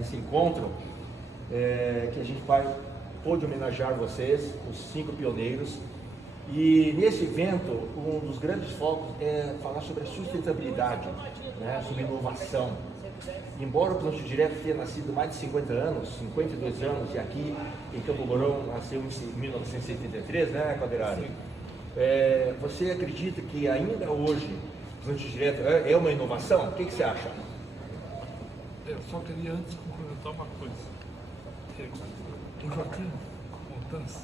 nesse encontro, que a gente pôde homenagear vocês, os 5 pioneiros. E nesse evento, um dos grandes focos é falar sobre a sustentabilidade, né, sobre inovação. Embora o Plantio Direto tenha nascido mais de 50 anos, 52 anos, e aqui em Campo Mourão nasceu em 1973, né, Quadrari? Você acredita que ainda hoje o Plantio Direto é uma inovação? O que você acha? Eu só queria antes complementar uma coisa. O Joaquim Montanz,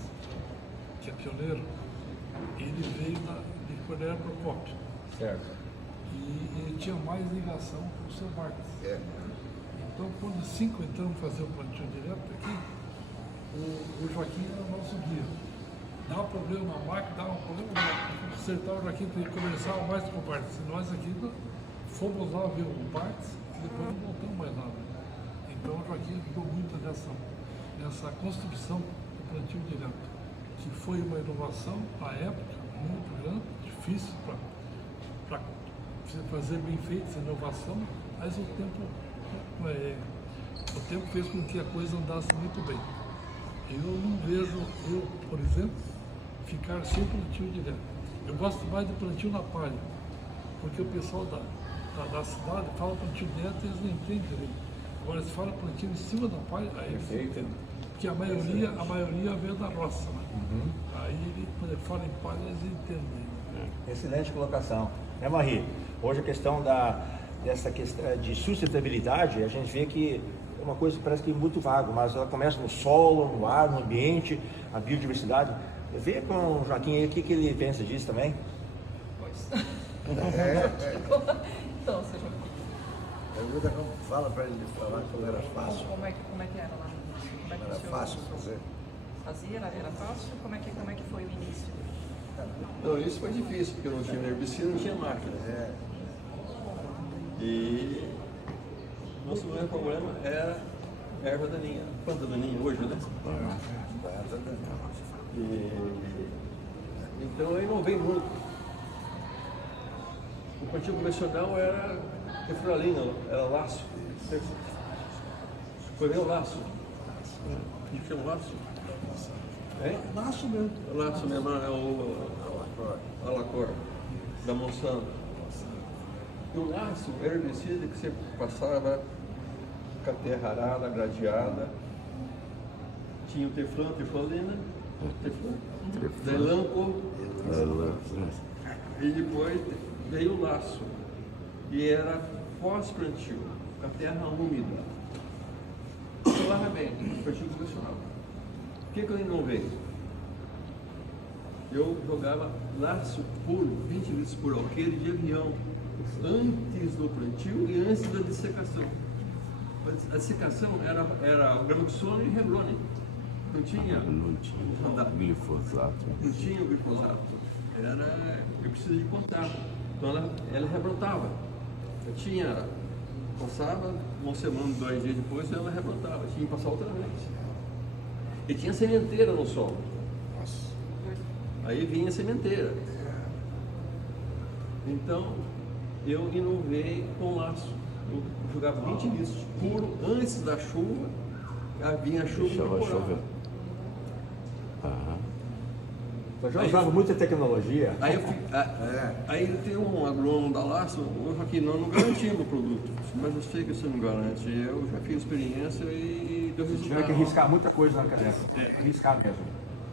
que é pioneiro, ele veio de quando era Procópio. Certo. E ele tinha mais ligação com o seu Marcos. Então, quando os 5 entramos fazer o plantio direto aqui, o Joaquim era o nosso guia. Dá um problema na máquina, dá um problema na consertar o Joaquim, porque ele conversava mais com o Marcos. E nós aqui fomos lá ver o Marcos e depois não voltamos mais nada. Então, o Joaquim ajudou muito nessa construção do plantio direto, que foi uma inovação à época muito grande, difícil para fazer bem feita essa inovação, mas o tempo fez com que a coisa andasse muito bem. Eu não vejo, por exemplo, ficar sem plantio direto. Eu gosto mais de plantio na palha, porque o pessoal da cidade fala plantio direto e eles não entendem direito. Agora, se fala plantio em cima da palha, aí eles entendem. Porque a maioria veio da roça, né? Uhum. Aí, quando ele fala em palha, eles entendem. Excelente colocação. Marie? Hoje a questão dessa questão de sustentabilidade, a gente vê que é uma coisa que parece que é muito vago, mas ela começa no solo, no ar, no ambiente, a biodiversidade. Vê com o Joaquim aí o que ele pensa disso também. Pois. Então, seu Joaquim. Pergunta como fala para ele falar como era fácil. Como é que era lá? Como é que Era o senhor fácil fazer. fazia? Era fácil? Como é que foi o início? Não, isso foi difícil, porque não tinha herbicida, não tinha máquina. E nosso grande problema era erva daninha, planta daninha hoje, né? Então eu inovei muito. O plantio convencional era efralina, era laço. Foi meu laço. A gente chama laço? É? Laço mesmo. Laço mesmo é o Alacor, da Monsanto. E o laço era herbicida que você passava com a terra arada, gradeada. Tinha o teflona, delanco, e depois veio o laço. E era pós-plantio, com a terra úmida. Falava bem, plantio convencional. O que eu inovei? Eu jogava laço puro, 20 litros por alqueire de avião, antes do plantio e antes da dessecação. A dessecação era o gramaxone e rebrone. Não tinha glifosato. Não tinha o glifosato. Era herbicida de contato. Então ela rebrotava. Passava uma semana, 2 dias depois, ela rebrotava. Tinha que passar outra vez. E tinha sementeira no solo. Aí vinha a sementeira. Então, eu inovei com laço. Eu jogava 20 litros puro antes da chuva. Vinha a chuva. Deixava chover. Eu já usava muita tecnologia. Aí tem um agrônomo da Laço, hoje aqui não garantimos o produto, mas eu sei que você não garante. Eu já fiz experiência e deu resultado. Tiveram que arriscar muita coisa naquela época. Arriscar mesmo.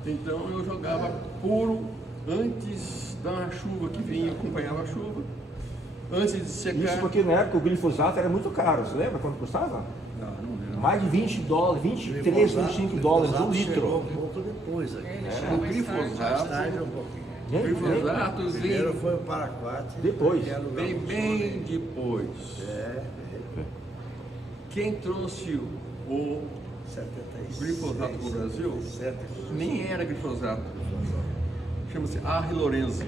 Então eu jogava puro antes da chuva que vinha, acompanhava a chuva, antes de secar. Isso porque na época o glifosato era muito caro, você lembra quando custava? Não lembro. Mais de 20 dólares, 23, 25 dólares um litro. Chegou um pouco depois aqui. O glifosato, Tarde um pouquinho. glifosato Primeiro vem foi o Paraquat. Depois. bem depois. Quem trouxe o 76. glifosato para o Brasil 77. nem era glifosato. Chama-se Arri Lorenzi.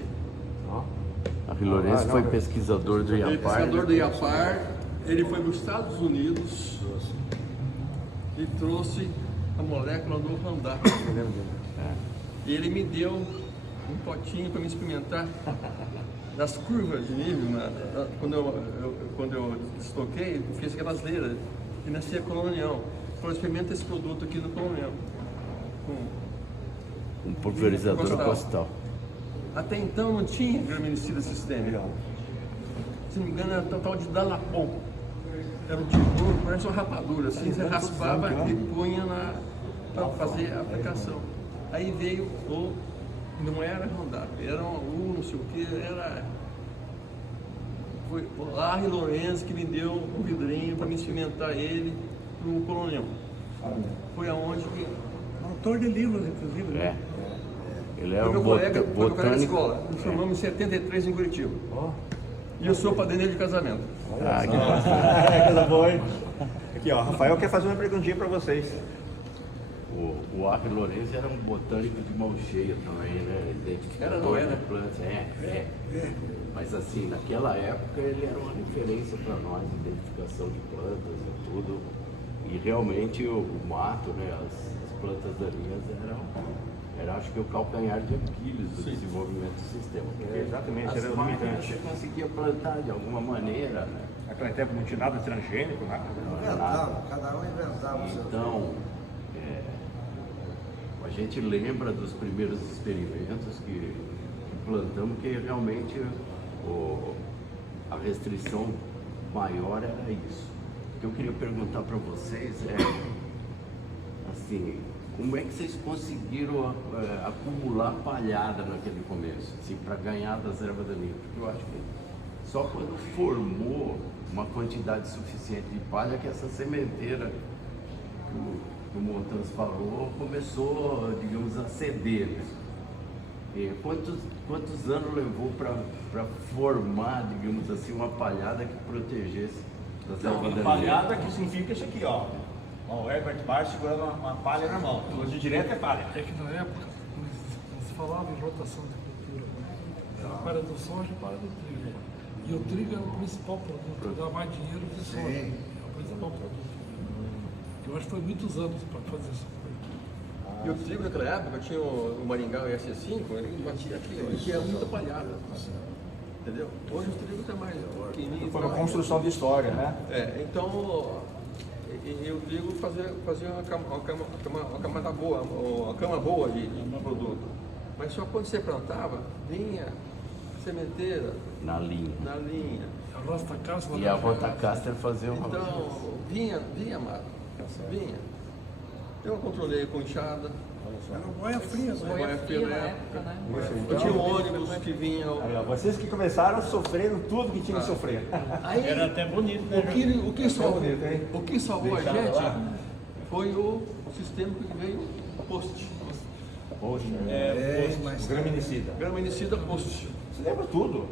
A Lourenço foi pesquisador do Ele é Iapar. pesquisador do Iapar. Ele foi para os Estados Unidos e trouxe a molécula do Roundup. E ele me deu um potinho para me experimentar nas curvas de nível. Quando eu estoquei, eu fiz aquelas leiras. e nascia Colonial. Falou, experimenta esse produto aqui no Colonial. Um pulverizador Costal. costal. Até então não tinha graminicida sistêmica. Se não me engano, era total de Dalapon. Era um tipo, parece uma rapadura, assim, você raspava e punha para fazer a aplicação. Aí veio o, não era Roundup, era um não sei o que, foi o Larry Lorenz que me deu um vidrinho para me experimentar ele no Colonial. Foi aonde que... Autor de livros, inclusive. É. Ele é Foi um meu colega da botânico. escola, nos formamos em 73 em Curitiba. E eu sou padrinho de casamento. Ah, que Coisa boa, hein? Aqui, ó, Rafael quer fazer uma perguntinha para vocês. O Arre Lourenço era um botânico de mão cheia também, né? Era, não era? De plantas. É. Mas assim, naquela época ele era uma referência para nós, identificação de plantas e tudo. E realmente o mato, né? As plantas daninhas era acho que o calcanhar de Aquiles do desenvolvimento do sistema. Porque Exatamente, as era o máquinas limitante. você conseguia plantar de alguma maneira, né? Naquele tempo não tinha nada transgênico, nada. Inventava, cada um inventava o seu. Então, a gente lembra dos primeiros experimentos que plantamos, que realmente a restrição maior era isso. O que eu queria perguntar para vocês assim, como é que vocês conseguiram acumular palhada naquele começo, assim, para ganhar das ervas daninhas? Porque eu acho que só quando formou uma quantidade suficiente de palha que essa sementeira que o Montanz falou começou, digamos, a ceder. Né? E quantos anos levou para formar, digamos assim, uma palhada que protegesse das ervas daninhas? Palhada que significa isso aqui, ó. Ó, o Herbert Barr segurando uma palha na mão. Hoje direto é palha. É que na época não se falava em rotação de cultura. Era palha do soja e palha do trigo. E o trigo era o principal produto, dava mais dinheiro que o soja. É o principal produto. Eu acho que foi muitos anos para fazer isso. E o trigo naquela época, tinha o Maringá o EC5, ele batia aqui, ó, e tinha muita palhada. Entendeu? Hoje o trigo está mais pequenininho. Foi uma construção de história, né? Então, e o trigo fazia uma camada boa, uma cama boa de produto. Mas só quando você plantava, vinha a sementeira Na linha. na linha. A Rotacaster. E a Rotacaster fazia uma... Então, vinha, Mato, vinha. Eu controlei com enxada. Era boia fria, né? Boia fria na época, né? Eu tinha um ônibus que vinha. Aí, ó, vocês que começaram sofrendo tudo que tinha que sofrer. Aí, Era até bonito, né? o que salvou, bonito, hein? o que salvou a Deixaram gente lá. foi o sistema que veio post. Poxa, Mas o graminicida. Graminicida post. Você lembra tudo.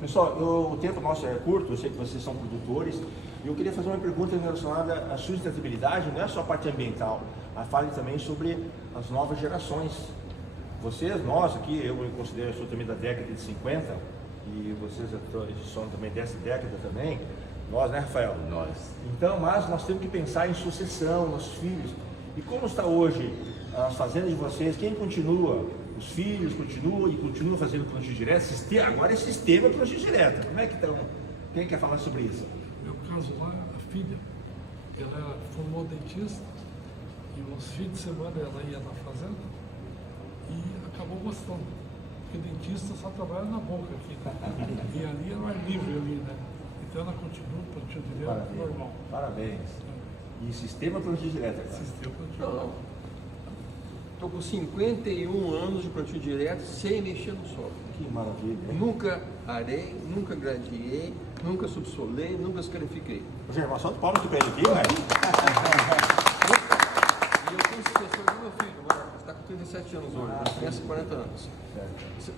Pessoal, o tempo nosso é curto, eu sei que vocês são produtores, e eu queria fazer uma pergunta relacionada à sustentabilidade, não é só a parte ambiental, mas fale também sobre as novas gerações. Vocês, nós aqui, eu me considero, eu sou também da década de 50, e vocês são também dessa década também, nós, né, Rafael? Nós. Então, mas nós temos que pensar em sucessão, nos filhos. E como está hoje as fazendas de vocês? Quem continua? Os filhos continuam fazendo plantio direto? Agora é sistema de plantio direto. Como é que estão? Quem quer falar sobre isso? No meu caso lá, a filha, ela formou dentista e uns fins de semana ela ia na fazenda e acabou gostando. Porque dentista só trabalha na boca aqui, né? E ali é mais livre ali, né? Então ela continua plantio direto normal. Parabéns. E sistema de plantio direto agora. Sistema plantio Não. Estou com 51 anos de plantio direto sem mexer no solo. Que maravilha. Nunca arei, nunca gradiei, nunca subsolei, nunca escarifiquei. Ô, irmão, solta o palmo aqui pra ele aqui, ué. E eu tenho sucessor do meu filho, Marcos, está com 37 anos hoje, já conhece 40 anos.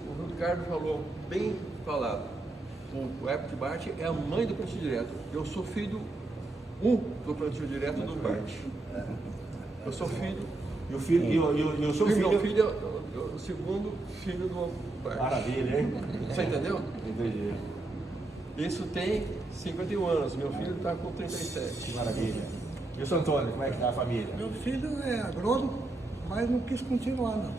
O Ricardo falou, bem falado, o Herbert Bart é a mãe do plantio direto. Eu sou filho do plantio direto do Bart. Eu sou filho. E o filho, e o seu Meu filho. filho é o segundo filho do Bart. Maravilha, hein? Você entendeu? Entendi. Isso tem 51 anos, meu filho está com 37. Que maravilha. E o seu Antônio, como é que está a família? Meu filho é agrônomo, mas não quis continuar não.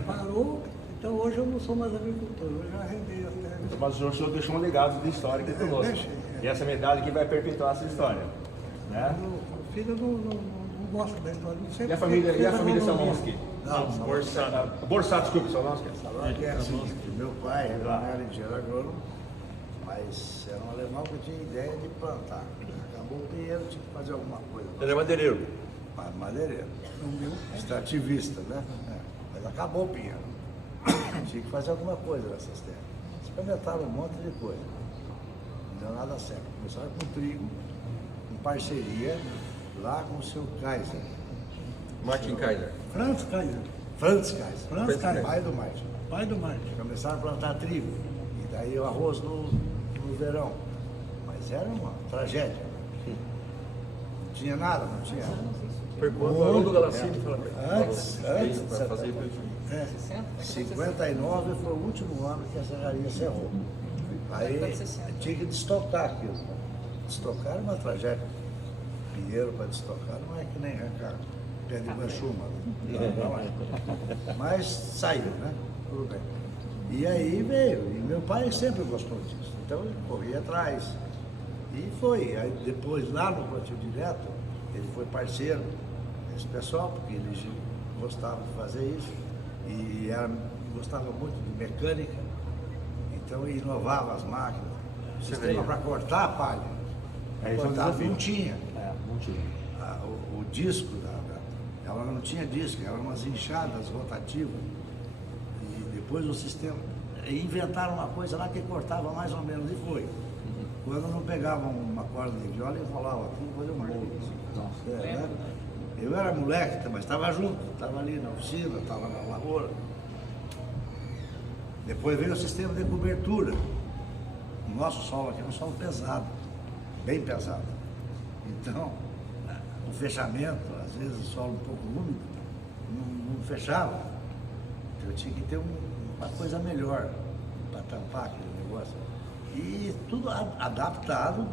Parou, então hoje eu não sou mais agricultor, eu já arrendei as terras. Mas o senhor deixou um legado de história aqui conosco. E essa medalha aqui vai perpetuar essa história. né? O filho não gosta da história. Não sei E a porque família, fez agronomia. Salmonsky? Não, Borsat, desculpe, Salmonsky. Salão que é assim, meu pai ele não era engenheiro agrônomo, mas era um alemão que tinha ideia de plantar. Acabou o pinheiro, tinha que fazer alguma coisa. Ele é madeireiro. Madeireiro. Extrativista, né? É. Mas acabou o pinheiro. Tinha que fazer alguma coisa nessas terras. Experimentaram um monte de coisa. Não deu nada certo. Começaram com trigo, em parceria, lá com o seu Kaiser. Martin Kaiser. Franz Kaiser. Franz Kaiser. Franz Kaiser. Pai do Martin. Pai do Martin. Começaram a plantar trigo. E daí o arroz no verão. Mas era uma tragédia. Não tinha nada, não tinha. Foi quando o Haroldo Galassini falou Antes, para fazer isso. 59 foi o último ano que a serraria cerrou. Aí tinha que destocar aquilo. Destocar era uma tragédia. Pinheiro para destocar não é que nem arrancar pé de manchuma. Não é. Mas saiu, né? Tudo bem. E aí veio. E meu pai sempre gostou disso. Então ele corria atrás. E foi. Aí depois, lá no plantio direto, ele foi parceiro desse pessoal, porque ele gostava de fazer isso. E gostava muito de mecânica. Então ele inovava as máquinas. O sistema para cortar a palha. Isso é um Cortar, desafio. não tinha. Não tinha. O disco, ela não tinha disco, eram umas enxadas rotativas. E depois o sistema. Inventaram uma coisa lá que cortava mais ou menos e foi. Quando não pegavam uma corda de viola, enrolavam aqui e faziam um bolo. Né? Eu era moleque, mas estava junto, estava ali na oficina, estava na lavoura. Depois veio o sistema de cobertura. O nosso solo aqui é um solo pesado, bem pesado. Então, o fechamento, às vezes o solo um pouco úmido, não fechava. Então, eu tinha que ter uma coisa melhor para tampar aquele negócio. E tudo adaptado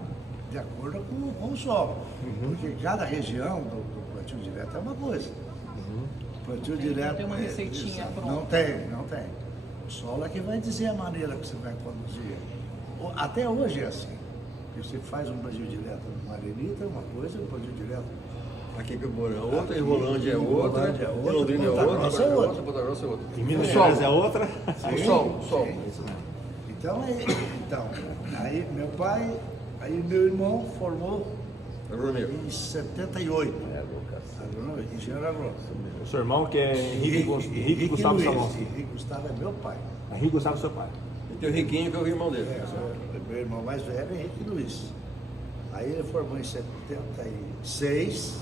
de acordo com o solo. Porque cada região do plantio direto é uma coisa. O plantio direto. Não tem uma receitinha pronta. Não tem. O solo é que vai dizer a maneira que você vai conduzir. Até hoje é assim. Você faz um plantio direto no Arenita é uma coisa, um plantio direto. Aqui em Camborã é outra, em Rolândia é outra, Rolândia é outra, em Londrina é Ponta outra, Grossa é outra. Ponta Grossa é outra. Em Minas O Gerais sol. é outra. O sol. Então, aí meu pai, aí meu irmão formou Agronomia. em 78. Engenheiro agrônomo. O seu irmão que é Henrique Gustavo Luiz. Salmonsky. Henrique Gustavo é meu pai. Henrique Gustavo, seu pai. E tem o Riquinho, que é o irmão dele. Meu irmão mais velho é Henrique Luiz. Aí ele formou em 76,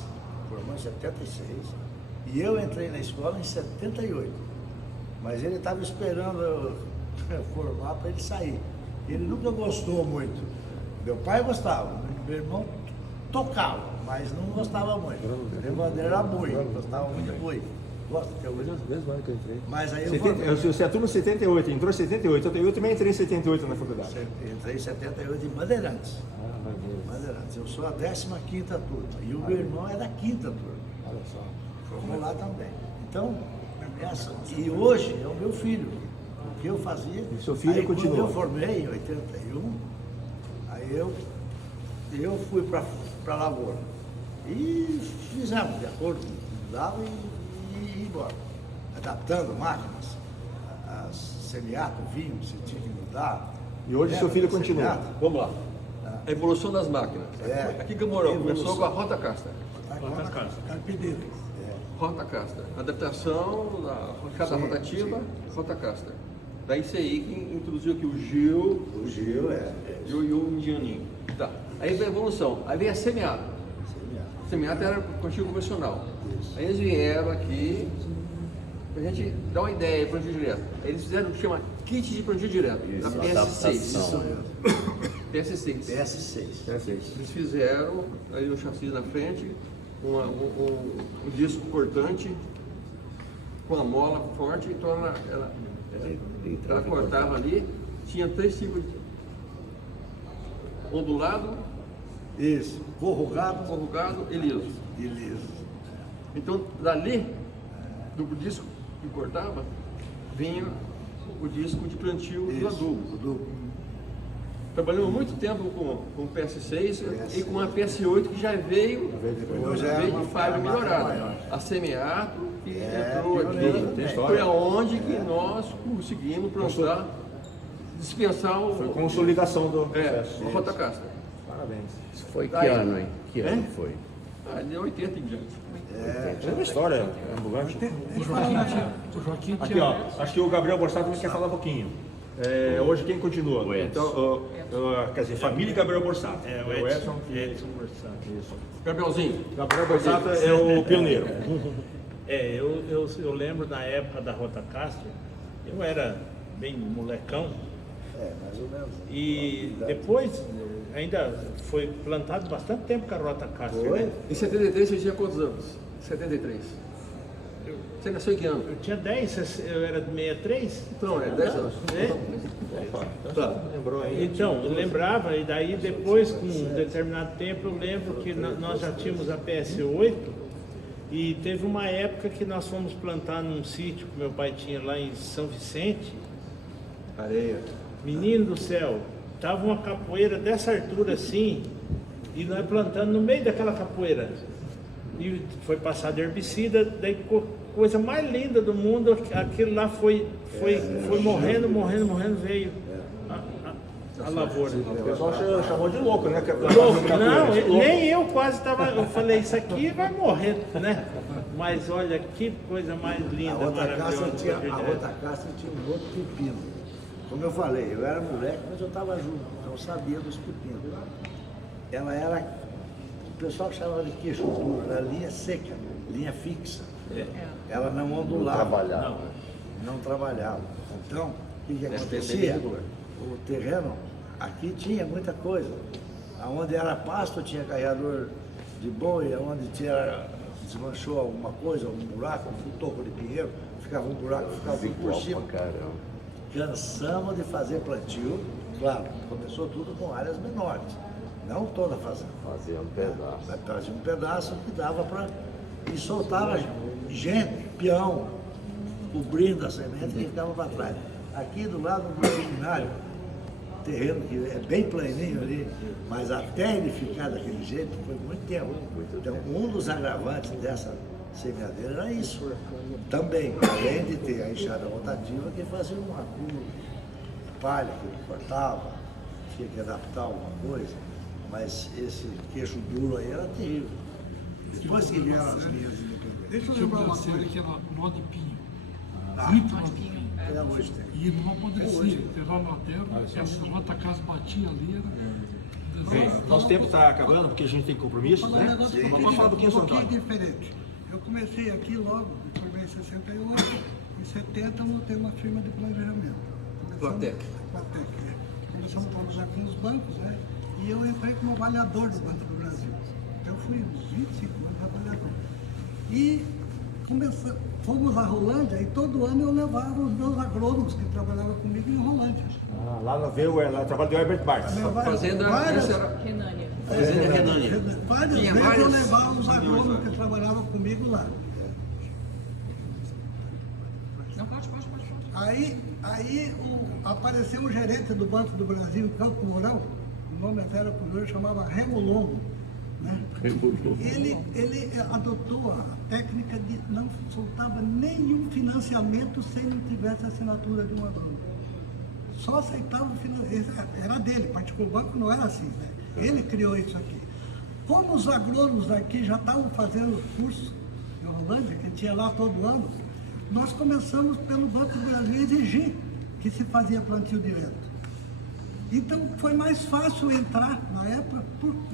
e eu entrei na escola em 78. Mas ele estava esperando eu formar para ele sair. Ele nunca gostou muito. Meu pai gostava, meu irmão tocava, mas não gostava muito. Meu bandeira era boi, gostava muito de boi. Gosta até hoje. Mesmo ano que eu entrei. Mas aí eu formei. Você é turma 78, entrou em 78. Eu também entrei em 78 na faculdade. Entrei em 78 em Bandeirantes. Bandeirantes. Eu sou a 15ª turma. E o meu irmão é da 5ª turma. Olha só. Formou lá também. Então, e hoje é o meu filho. O que eu fazia. E seu filho aí, continua. Quando eu formei em 81, aí eu fui para a lavoura. E fizemos de acordo com o que dava e ia embora. Adaptando máquinas, as semiato, vinho, você tinha que mudar. E hoje seu filho continua. Semiato. Vamos lá. A evolução das máquinas. É. Aqui em Camborão começou Evolução. com a Rotacaster. Carpideiro. Rotacaster. Adaptação da cada Sim, rotativa, sim. Rotacaster. Daí CI que introduziu aqui o Gil O Gil e o Indianinho. Tá. Aí veio a evolução. Aí veio a Semiato. semiato. Semiato era plantio convencional. Aí eles vieram aqui pra gente dar uma ideia de plantio direto. Eles fizeram o que chama kit de plantio direto, a PS6. PS6. Eles fizeram aí no chassi na frente um disco cortante com a mola forte, então ela cortava ali, tinha 3 tipos de ondulado, Isso. Corrugado corrugado e liso. e liso. Então dali, do disco que cortava, vinha o disco de plantio do Isso. adubo. O duplo. trabalhamos muito tempo com o PS6 e com a PS8 que já veio de fábrica melhorada. A Semeato, que entrou aqui, foi aonde que nós conseguimos plantar, dispensar o... Foi consolidação do processo. a Rotacasta. Parabéns. Isso foi que ano, hein? Que ano foi? De 80 em diante. É uma história ambulante. O Joaquim Aqui, tinha... ó, acho que o Gabriel Borsato também quer falar um pouquinho. Hoje quem continua? O Edson. Então, quer dizer, família Gabriel Borsato. O Edson Borsato. Isso. Gabrielzinho. Gabriel Borsato é o pioneiro. Eu lembro na época da Rota Castro, eu era bem molecão, Mais ou menos. e depois ainda foi plantado bastante tempo com a Rota Castro, né? Em 73 você tinha quantos anos? 73. Você nasceu em que ano? Eu tinha 10, eu era de 63, Então, 10 anos. né? Tá. Lembrou aí? Então, eu lembrava, e daí depois, com um determinado tempo, eu lembro que nós já tínhamos a PS8, e teve uma época que nós fomos plantar num sítio que meu pai tinha lá em São Vicente. Areia. Menino do céu, tava uma capoeira dessa altura assim, e nós plantando no meio daquela capoeira. E foi passado herbicida, daí coisa mais linda do mundo, aquilo lá foi morrendo, veio a lavoura. O pessoal chamou de louco, né? Louco, não, nem eu quase estava. Eu falei, isso aqui vai morrer, né? Mas olha que coisa mais linda, A maravilhosa. Rotacasta tinha um outro pepino. Como eu falei, eu era moleque, mas eu estava junto, então eu sabia dos pepinos. Ela era, o pessoal chamava de queixo duro, era linha seca, linha fixa. Ela não ondulava. Não trabalhava. Então, o que acontecia? O terreno, aqui tinha muita coisa. Onde era pasto tinha carregador de boi, onde desmanchou alguma coisa, um buraco, um toco de pinheiro, ficava um buraco, ficava tudo por cima. Caramba. Cansamos de fazer plantio, claro, começou tudo com áreas menores, não toda a fazenda. Fazia um pedaço. Trazia um pedaço que dava para... E soltava gente, peão, cobrindo a semente e ficava para trás. Aqui do lado do seminário, terreno que é bem planinho ali, mas até ele ficar daquele jeito foi muito tempo. Então, um dos agravantes dessa semeadeira era isso. Também, além de ter a enxada rotativa, que fazia um acúmulo de palha que cortava, tinha que adaptar alguma coisa, mas esse queixo duro aí era terrível. Depois que vieram as linhas independentes. Deixa eu lembrar uma coisa que era nó de pinho. Muito nó de pinho. Até hoje tem. E não apodrecia, terra ladeira, essa rota casa batia ali, era... Bem, nosso tempo está acabando porque a gente tem compromisso, Falar um né? negócio Vamos falar um pouquinho, São Antônio. diferente. Eu comecei aqui logo, me formei em 68, em 70 montei uma firma de planejamento. Platec. Platec, né? Começamos a trabalhar com os bancos, né? E eu entrei como avaliador do Banco do Brasil. Eu fui uns 25 anos avaliador. E fomos à Rolândia e todo ano eu levava os meus agrônomos que trabalhavam comigo em Rolândia. Lá no VU, lá no trabalho do Herbert Bartz. Fazenda, Várias- essa era Renânia. Fazenda Renânia. Várias Tinha vezes eu várias levava os reuniões agrônomos lá. que trabalhavam comigo lá. Não, pode. Aí apareceu um gerente do Banco do Brasil em Campo Mourão, o nome até era curioso, chamava Remo Longo. Né? Ele adotou a técnica de não soltava nenhum financiamento se não tivesse assinatura de um agrônomo. Só aceitava o financiamento, era dele, particular, o banco não era assim, né? Ele criou isso aqui. Como os agrônomos daqui já estavam fazendo curso em Rolândia, que tinha lá todo ano, nós começamos pelo Banco do Brasil a exigir que se fazia plantio direto. Então foi mais fácil entrar na época,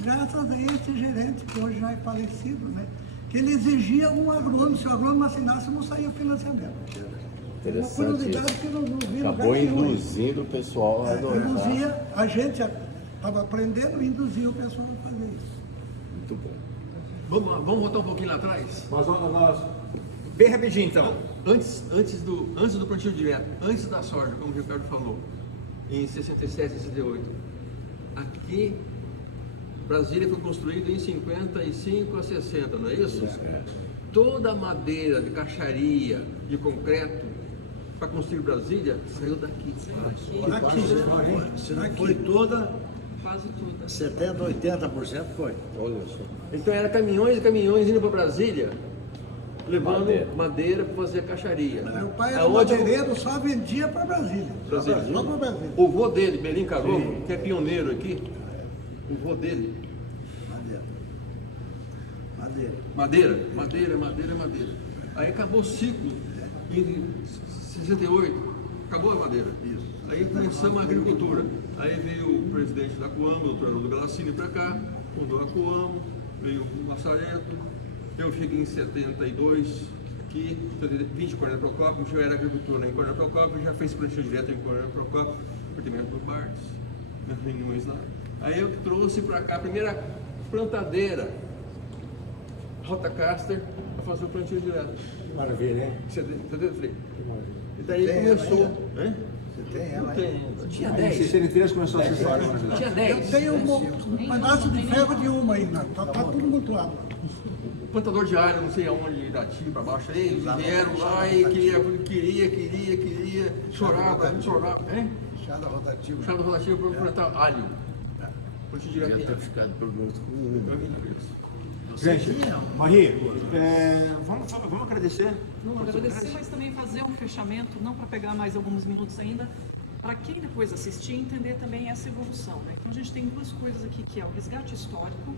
graças a esse gerente, que hoje já é falecido, né? Que ele exigia um agrônomo, se o agrônomo assinasse, não saía financiamento. Uma Interessante curiosidade isso. que eu não vi no Acabou lugar nenhum. induzindo o pessoal a adotar. Induzia, a gente estava aprendendo e induzia o pessoal a fazer isso. Muito bom. Vamos voltar um pouquinho lá atrás? Nós, bem rapidinho então. Antes do plantio direto, antes da soja, como o Ricardo falou, em 67, 68, aqui Brasília foi construído em 55 a 60, não é isso? Toda a madeira de caixaria, de concreto, para construir Brasília saiu daqui. Se não foi toda, Quase tudo. 70%, 80% foi. Olha só. Então era caminhões e caminhões indo para Brasília, levando madeira para fazer a caixaria. Meu pai era Aonde madeireiro, só vendia para Brasília. Brasília. Só para Brasília. O vô dele, Belim Caromo, que é pioneiro aqui, o vô dele, madeira. Aí acabou o ciclo em 68, acabou a madeira. Isso. Aí começamos a agricultura. Aí veio o presidente da Coamo, o doutor Haroldo Galassini, para cá, fundou a Coamo, veio o Massareto. Eu cheguei em 72, aqui, 20 em Coronel Procópio, eu era agricultor em Coronel Procópio, já fez plantio direto em Coronel Procópio, apartamento do Bartes, nas reuniões lá. Aí eu trouxe para cá a primeira plantadeira, Rotacaster, para fazer o plantio direto. Maravilha, hein? 73. E daí começou. Né? Você tem ela Não aí? tem. Tinha Em 10. 63 começou essa história. Tinha Eu 10. tenho um pedaço de ferro de uma aí, né? Tá tudo mutuado. O plantador de área, não sei aonde, daqui para baixo, eles vieram lá e queria, chorava. Hein? Chada rotativa. Chá rotativo para plantar alho. Plantio direto Devia em ter alho. ficado pelo menos com um. Gente, Marie, vamos agradecer. Não, agradecer, mas também fazer um fechamento, não para pegar mais alguns minutos ainda, para quem depois assistir entender também essa evolução. Né? Então a gente tem duas coisas aqui, que é o resgate histórico,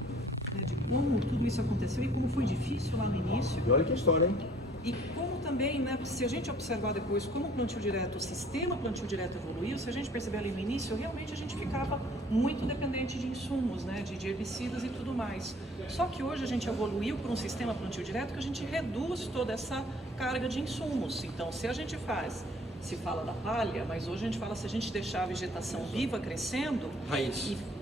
né, de como tudo isso aconteceu e como foi difícil lá no início. E olha que história, hein? E como também, né, se a gente observar depois como o plantio direto, o sistema plantio direto evoluiu, se a gente perceber ali no início, realmente a gente ficava muito dependente de insumos, né, de herbicidas e tudo mais. Só que hoje a gente evoluiu para um sistema plantio direto que a gente reduz toda essa carga de insumos. Então, se a gente se fala da palha, mas hoje a gente fala se a gente deixar a vegetação viva crescendo,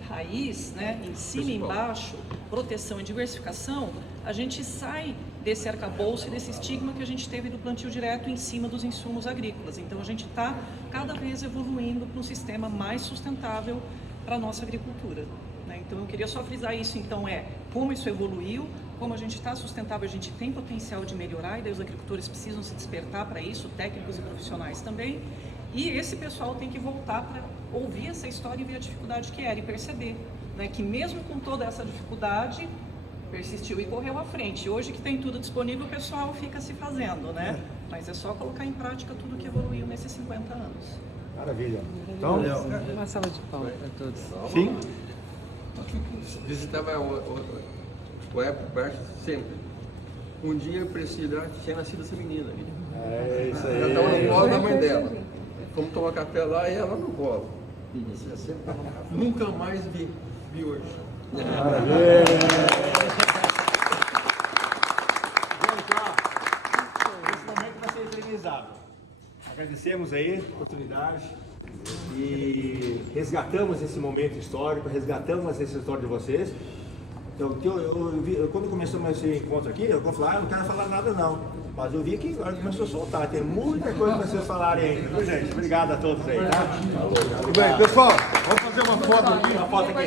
raiz, né, em cima e embaixo, proteção e diversificação, a gente sai desse arcabouço e desse estigma que a gente teve do plantio direto em cima dos insumos agrícolas. Então a gente está cada vez evoluindo para um sistema mais sustentável para a nossa agricultura. Né? Então eu queria só frisar isso, então como isso evoluiu, como a gente está sustentável, a gente tem potencial de melhorar e daí os agricultores precisam se despertar para isso, técnicos e profissionais também. E esse pessoal tem que voltar para ouvir essa história e ver a dificuldade que era e perceber, né, que mesmo com toda essa dificuldade, persistiu e correu à frente. Hoje que tem tudo disponível, o pessoal fica se fazendo, né? Mas é só colocar em prática tudo que evoluiu nesses 50 anos. Maravilha. Então, Uma salva de palmas para todos. sim. Visitava o Bart sempre. Um dia, Priscila, tinha nascido essa menina ali. É isso Ela aí. estava no colo da mãe dela. Fomos tomar café lá e ela no colo. Nunca mais vi hoje. Maravilha. Gente, ó, esse momento vai ser eternizado. Agradecemos aí a oportunidade e resgatamos esse momento histórico, resgatamos essa história de vocês. Então, quando começou esse encontro aqui, eu falei, não quero falar nada não. Mas eu vi que agora começou a soltar, tem muita coisa para vocês falarem ainda, viu, gente? Obrigado a todos aí, tá? Tudo bem, pessoal, vamos fazer uma foto aqui. Uma foto aqui.